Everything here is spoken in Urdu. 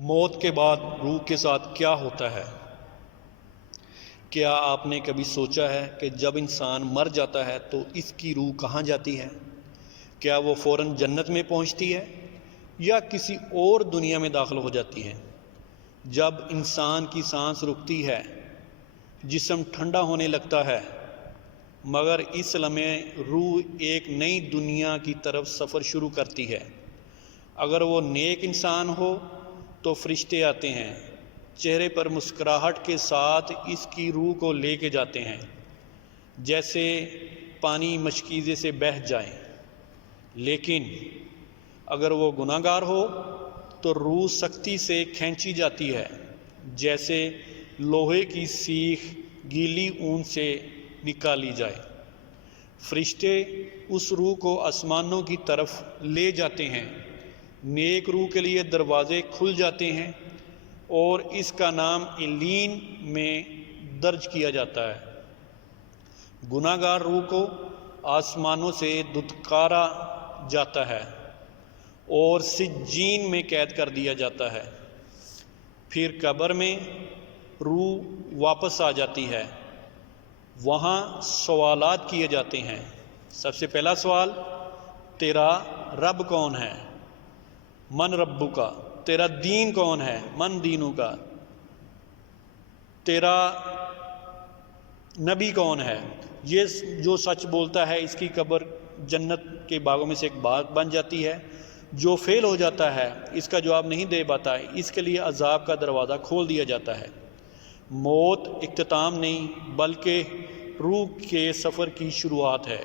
موت کے بعد روح کے ساتھ کیا ہوتا ہے؟ کیا آپ نے کبھی سوچا ہے کہ جب انسان مر جاتا ہے تو اس کی روح کہاں جاتی ہے؟ کیا وہ فوراً جنت میں پہنچتی ہے یا کسی اور دنیا میں داخل ہو جاتی ہے؟ جب انسان کی سانس رکتی ہے، جسم ٹھنڈا ہونے لگتا ہے، مگر اس لمحے روح ایک نئی دنیا کی طرف سفر شروع کرتی ہے۔ اگر وہ نیک انسان ہو تو فرشتے آتے ہیں، چہرے پر مسکراہٹ کے ساتھ اس کی روح کو لے کے جاتے ہیں، جیسے پانی مشکیزے سے بہہ جائے۔ لیکن اگر وہ گناہ گار ہو تو روح سختی سے کھینچی جاتی ہے، جیسے لوہے کی سیخ گیلی اون سے نکالی جائے۔ فرشتے اس روح کو آسمانوں کی طرف لے جاتے ہیں۔ نیک روح کے لیے دروازے کھل جاتے ہیں اور اس کا نام علین میں درج کیا جاتا ہے۔ گناہ گار روح کو آسمانوں سے دھتکارا جاتا ہے اور سجین میں قید کر دیا جاتا ہے۔ پھر قبر میں روح واپس آ جاتی ہے۔ وہاں سوالات کیے جاتے ہیں۔ سب سے پہلا سوال، تیرا رب کون ہے؟ من ربو کا۔ تیرا دین کون ہے؟ من دینوں کا۔ تیرا نبی کون ہے؟ یہ جو سچ بولتا ہے اس کی قبر جنت کے باغوں میں سے ایک باغ بن جاتی ہے۔ جو فیل ہو جاتا ہے، اس کا جواب نہیں دے پاتا ہے، اس کے لیے عذاب کا دروازہ کھول دیا جاتا ہے۔ موت اختتام نہیں بلکہ روح کے سفر کی شروعات ہے۔